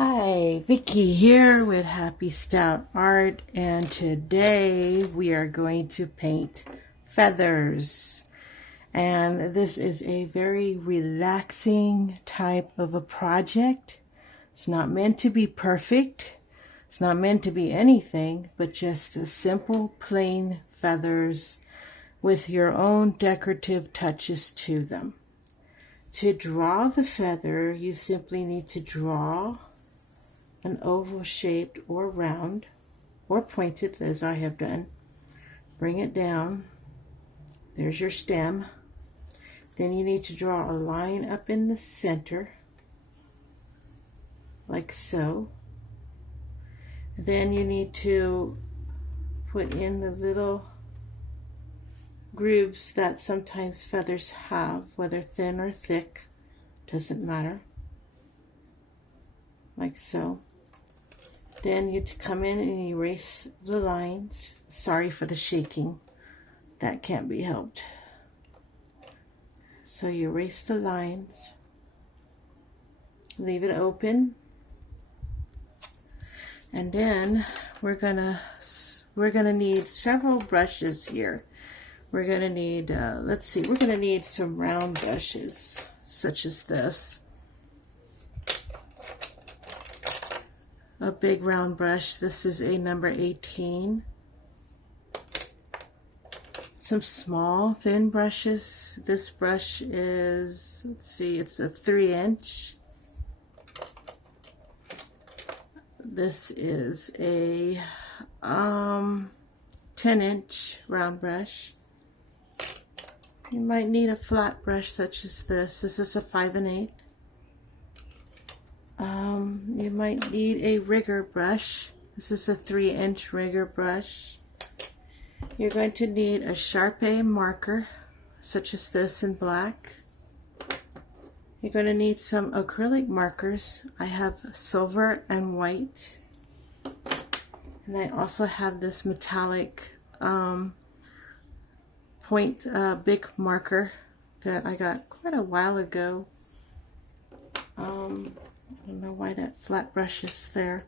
Hi, Vicky here with Happy Stout Art, and today we are going to paint feathers. And this is a very relaxing type of a project. It's not meant to be perfect. It's not meant to be anything, but just a simple, plain feathers with your own decorative touches to them. To draw the feather, you simply need to draw an oval shaped or round or pointed as I have done. Bring it down. There's your stem. Then you need to draw a line up in the center like so. Then you need to put in the little grooves that sometimes feathers have, whether thin or thick, doesn't matter, like so. Then you come in and erase the lines. Sorry for the shaking. That can't be helped. So you erase the lines. Leave it open. And then we're gonna need several brushes here. We're gonna need we're gonna need some round brushes such as this. A big round brush. This is a number 18. Some small thin brushes. This brush is, let's see, it's a 3-inch. This is a 10-inch round brush. You might need a flat brush such as this. This is a 5 1/8. You might need a rigger brush. This is a 3-inch rigger brush. You're going to need a Sharpie marker, such as this in black. You're going to need some acrylic markers. I have silver and white. And I also have this metallic point big marker that I got quite a while ago. I don't know why that flat brush is there.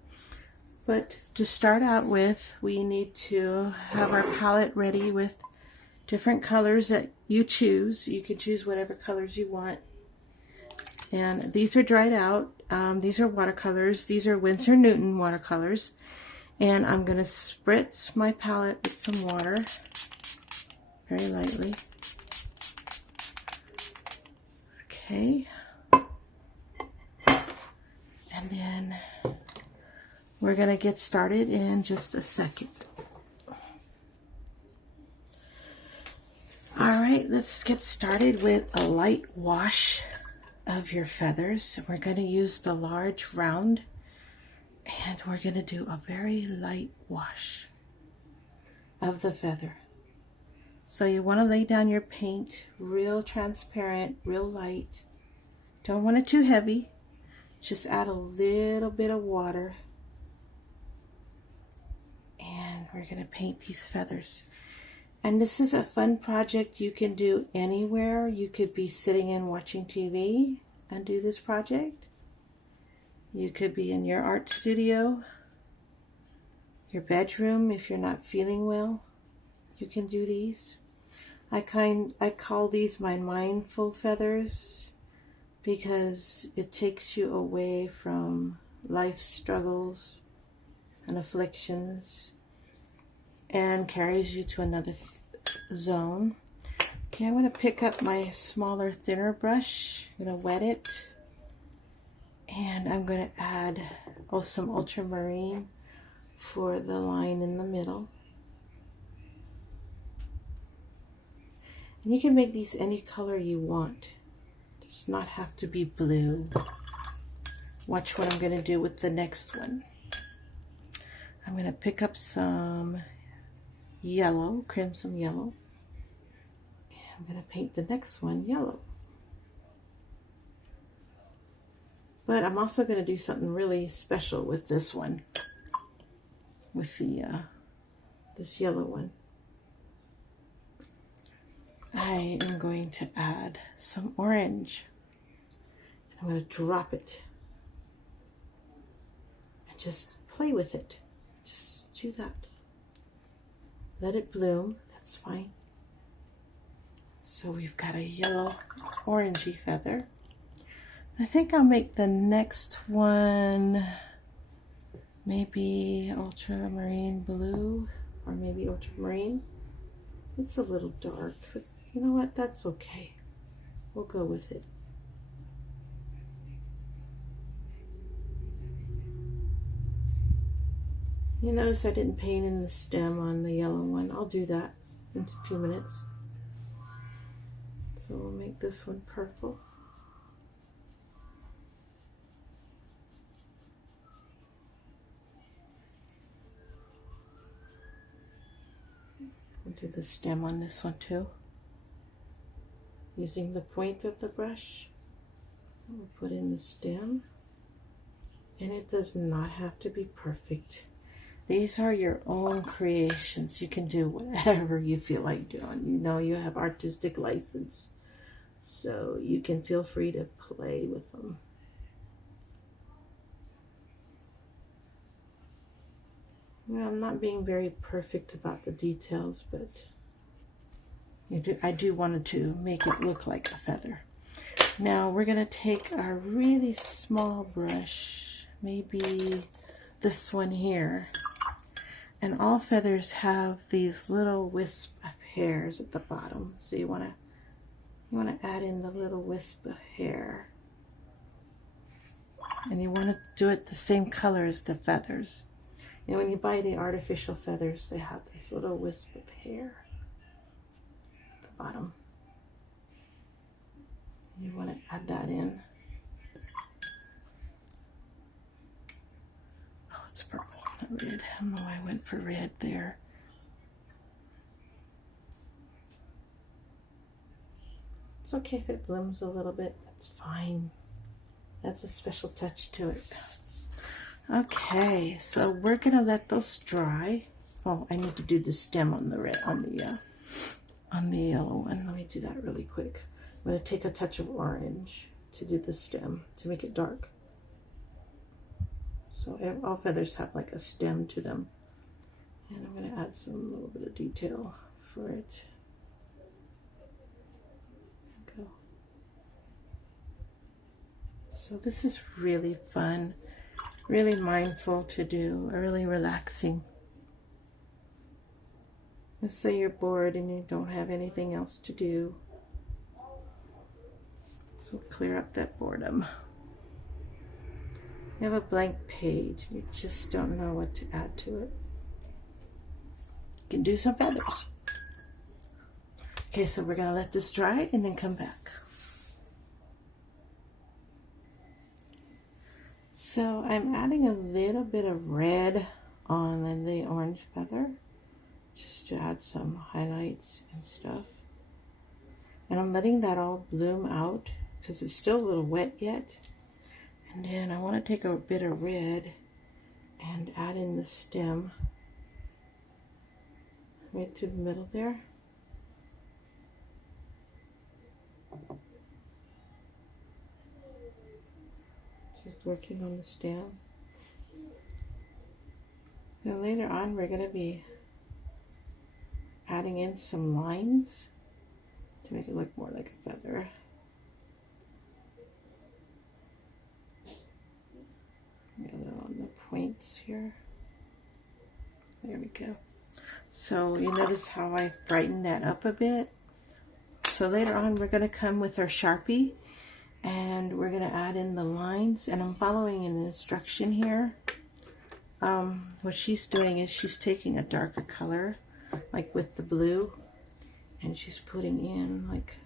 But to start out with, we need to have our palette ready with different colors that you choose. You can choose whatever colors you want. And these are dried out. These are watercolors. These are Winsor Newton watercolors. And I'm going to spritz my palette with some water very lightly. Okay. And then we're going to get started in just a second. Alright, let's get started with a light wash of your feathers. We're going to use the large round, and we're going to do a very light wash of the feather. So you want to lay down your paint real transparent, real light. Don't want it too heavy. Just add a little bit of water. And we're going to paint these feathers. And this is a fun project you can do anywhere. You could be sitting and watching TV and do this project. You could be in your art studio, your bedroom if you're not feeling well. You can do these. I call these my mindful feathers because it takes you away from life's struggles and afflictions and carries you to another zone. Okay, I'm going to pick up my smaller, thinner brush. I'm going to wet it. And I'm going to add some ultramarine for the line in the middle. And you can make these any color you want. It does not have to be blue. Watch what I'm going to do with the next one. I'm going to pick up some yellow, crimson yellow. And I'm going to paint the next one yellow. But I'm also going to do something really special with this one, with the this yellow one. I am going to add some orange. I'm going to drop it just play with it. Just do that. Let it bloom. That's fine. So we've got a yellow orangey feather. I think I'll make the next one maybe ultramarine blue, or maybe ultramarine. It's a little dark, but you know what? That's okay. We'll go with it. You notice I didn't paint in the stem on the yellow one. I'll do that in a few minutes. So we'll make this one purple. We'll do the stem on this one too. Using the point of the brush, we'll put in the stem. And it does not have to be perfect. These are your own creations. You can do whatever you feel like doing. You know you have artistic license, so you can feel free to play with them. Well, I'm not being very perfect about the details, but I do want to make it look like a feather. Now we're going to take our really small brush, maybe this one here. And all feathers have these little wisp of hairs at the bottom. So you want to add in the little wisp of hair. And you want to do it the same color as the feathers. And when you buy the artificial feathers, they have this little wisp of hair at the bottom. You want to add that in. Oh, it's purple, not red. I don't know why I went for red there. It's okay if it blooms a little bit. That's fine. That's a special touch to it. Okay, so we're gonna let those dry. Oh, I need to do the stem on the red, on the yellow one. Let me do that really quick. I'm going to take a touch of orange to do the stem, to make it dark. So all feathers have like a stem to them. And I'm going to add some little bit of detail for it. There we go. So this is really fun, really mindful to do, really relaxing. Let's say you're bored and you don't have anything else to do. So clear up that boredom. You have a blank page. You just don't know what to add to it. You can do some feathers. Okay, so we're going to let this dry and then come back. So I'm adding a little bit of red on the orange feather, just to add some highlights and stuff. And I'm letting that all bloom out because it's still a little wet yet. And then I want to take a bit of red and add in the stem right through the middle there. Just working on the stem. Then later on we're going to be adding in some lines to make it look more like a feather. On the points here. There we go. So you notice how I've brightened that up a bit. So later on we're going to come with our Sharpie and we're going to add in the lines, and I'm following an instruction here. What she's doing is she's taking a darker color, like with the blue, and she's putting in like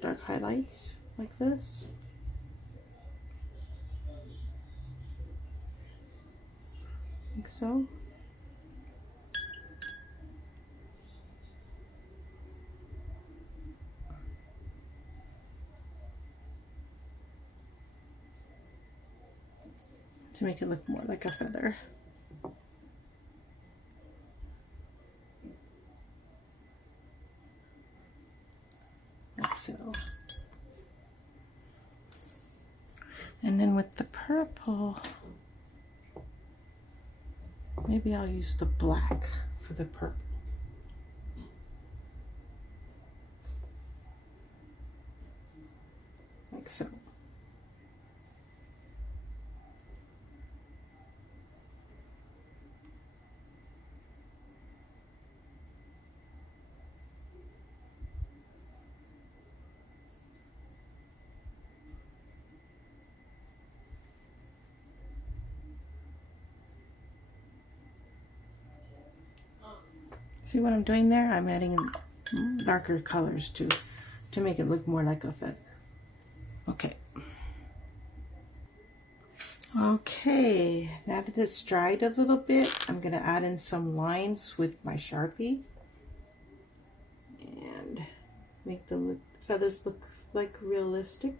dark highlights like this. Like so. To make it look more like a feather. Like so. And then with the purple, Maybe I'll use the black for the purple. Like so. See what I'm doing there? I'm adding darker colors to make it look more like a feather. Okay. Okay, now that it's dried a little bit, I'm going to add in some lines with my Sharpie and make the feathers look like realistic.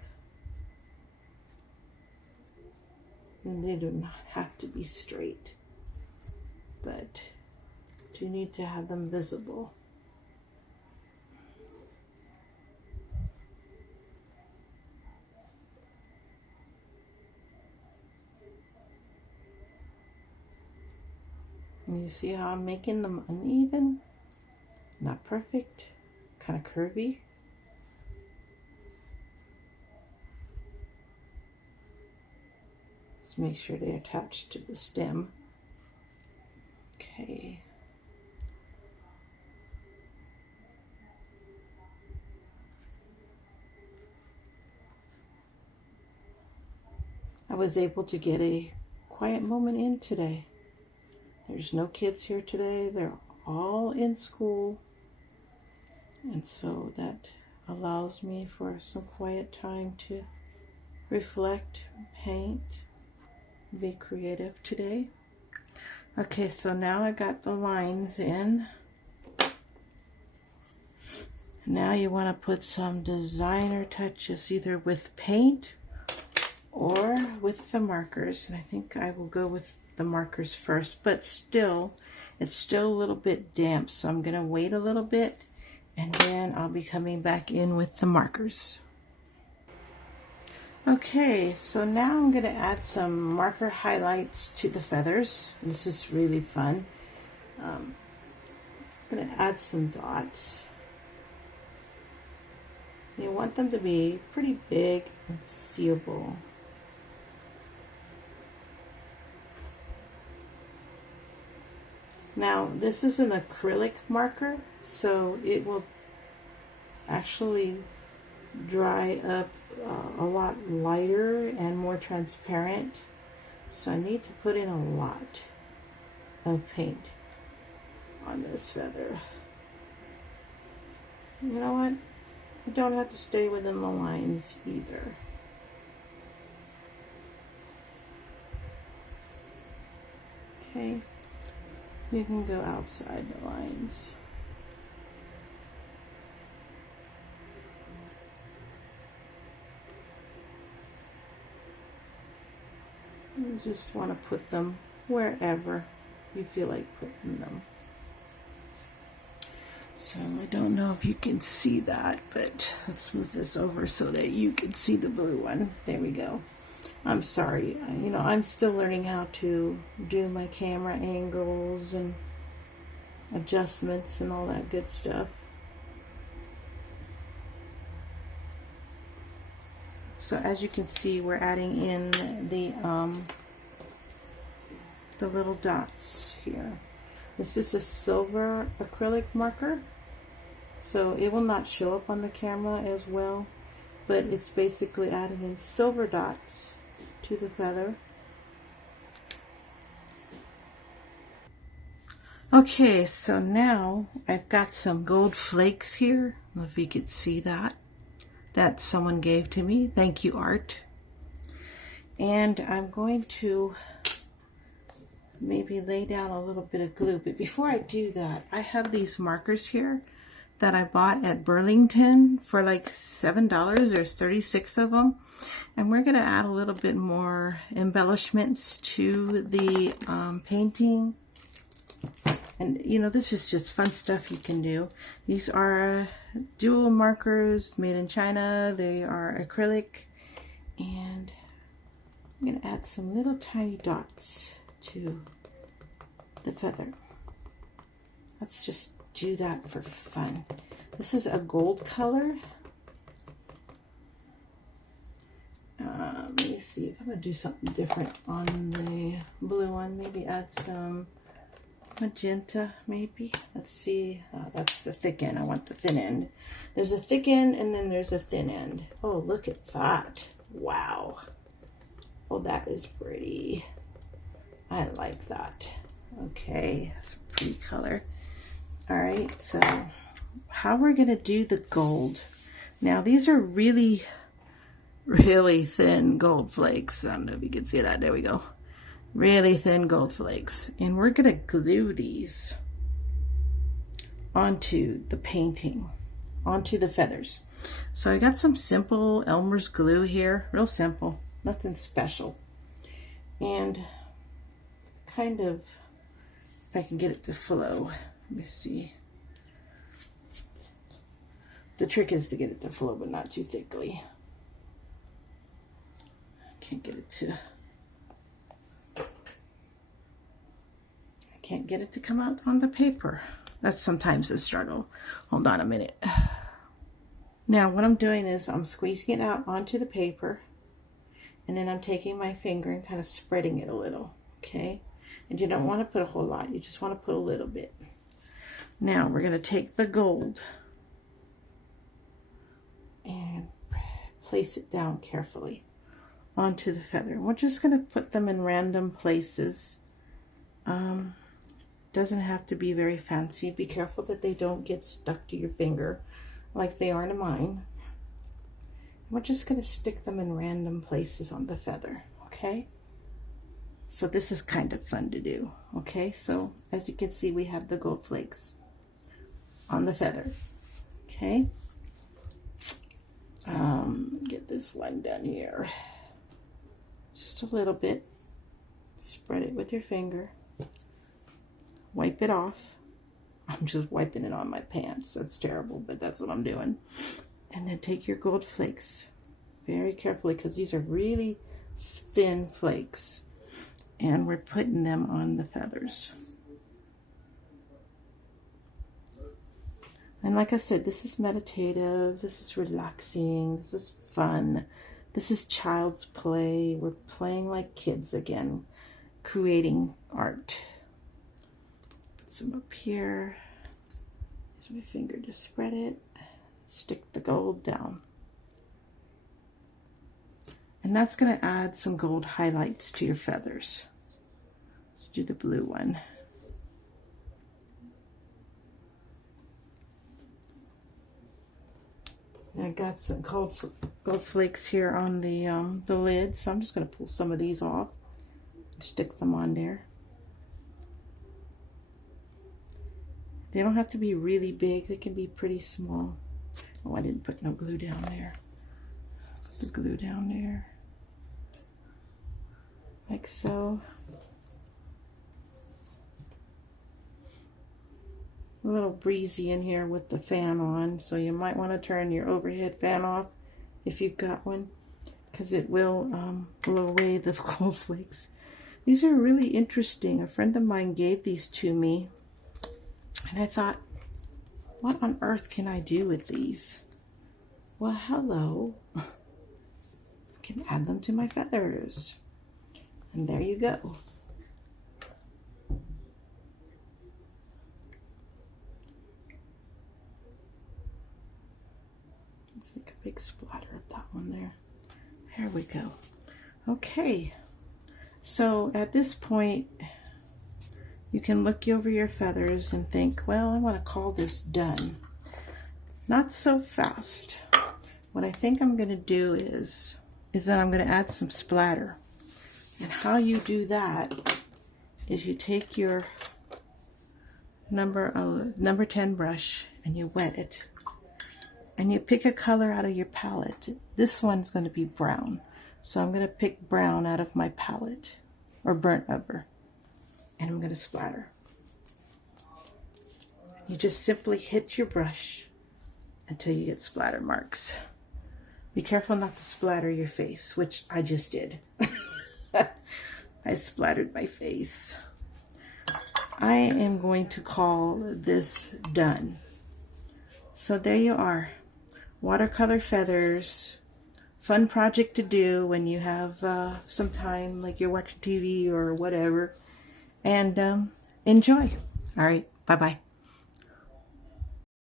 And they do not have to be straight, but you need to have them visible. And you see how I'm making them uneven? Not perfect, kind of curvy. Just make sure they attach to the stem. Okay. I was able to get a quiet moment in today. There's no kids here today. They're all in school. And so that allows me for some quiet time to reflect, paint, be creative today. Okay, so now I got the lines in. Now you want to put some designer touches either with paint or with the markers, and I think I will go with the markers first, but still, it's still a little bit damp, so I'm going to wait a little bit, and then I'll be coming back in with the markers. Okay, so now I'm going to add some marker highlights to the feathers. This is really fun. I'm going to add some dots. You want them to be pretty big and seeable. Now, this is an acrylic marker, so it will actually dry up a lot lighter and more transparent. So I need to put in a lot of paint on this feather. You know what? You don't have to stay within the lines either. Okay. You can go outside the lines. You just want to put them wherever you feel like putting them. So I don't know if you can see that, but let's move this over so that you can see the blue one. There we go. I'm sorry, you know, I'm still learning how to do my camera angles and adjustments and all that good stuff. So as you can see, we're adding in the little dots here. This is a silver acrylic marker, so it will not show up on the camera as well, but it's basically adding in silver dots to the feather. Okay, so now I've got some gold flakes here. I don't know if you could see that. That someone gave to me. Thank you, Art. And I'm going to maybe lay down a little bit of glue. But before I do that, I have these markers here that I bought at Burlington for like $7. There's 36 of them. And we're going to add a little bit more embellishments to the painting. And you know, this is just fun stuff you can do. These are dual markers made in China. They are acrylic. And I'm going to add some little tiny dots to the feather. Let's just do that for fun. This is a gold color. Let me see if I'm going to do something different on the blue one. Maybe add some magenta, maybe. Let's see. That's the thick end. I want the thin end. There's a thick end and then there's a thin end. Oh, look at that. Wow. Oh, that is pretty. I like that. Okay, that's a pretty color. All right, so how we're going to do the gold. Now, these are really thin gold flakes. I don't know if you can see that. There we go. Really thin gold flakes. And we're going to glue these onto the painting, onto the feathers. So I got some simple Elmer's glue here. Real simple. Nothing special. And kind of, if I can get it to flow. Let me see. The trick is to get it to flow, but not too thickly. Can't get it to come out on the paper. That's sometimes a struggle. Hold on a minute. Now what I'm doing is I'm squeezing it out onto the paper, and then I'm taking my finger and kind of spreading it a little, okay? And you don't want to put a whole lot, you just want to put a little bit. Now we're going to take the gold and place it down carefully onto the feather. We're just going to put them in random places. Doesn't have to be very fancy. Be careful that they don't get stuck to your finger like they are to mine. We're just going to stick them in random places on the feather, okay? So this is kind of fun to do, okay? So as you can see, we have the gold flakes on the feather, okay? Get this one done here. Just a little bit. Spread it with your finger. Wipe it off. I'm just wiping it on my pants. That's terrible, but that's what I'm doing. And then take your gold flakes very carefully, because these are really thin flakes. And we're putting them on the feathers. And like I said, this is meditative, this is relaxing, this is fun, this is child's play. We're playing like kids again, creating art. Put some up here. Use my finger to spread it. Stick the gold down. And that's going to add some gold highlights to your feathers. Let's do the blue one. I got some gold flakes here on the lid, so I'm just going to pull some of these off and stick them on there. They don't have to be really big, they can be pretty small. Oh, I didn't put no glue down there. Put the glue down there, like so. A little breezy in here with the fan on, so you might want to turn your overhead fan off if you've got one, because it will blow away the gold flakes. These are really interesting. A friend of mine gave these to me, and I thought, what on earth can I do with these? Well, hello. I can add them to my feathers. And there you go. Let's make a big splatter of that one there. There we go. Okay. So at this point, you can look over your feathers and think, well, I want to call this done. Not so fast. What I think I'm going to do is that I'm going to add some splatter. And how you do that is you take your number 10 brush and you wet it. And you pick a color out of your palette. This one's going to be brown. So I'm going to pick brown out of my palette, or burnt umber. And I'm going to splatter. You just simply hit your brush until you get splatter marks. Be careful not to splatter your face, which I just did. I splattered my face. I am going to call this done. So there you are. Watercolor feathers. Fun project to do when you have some time, like you're watching TV or whatever. And enjoy. All right. Bye-bye.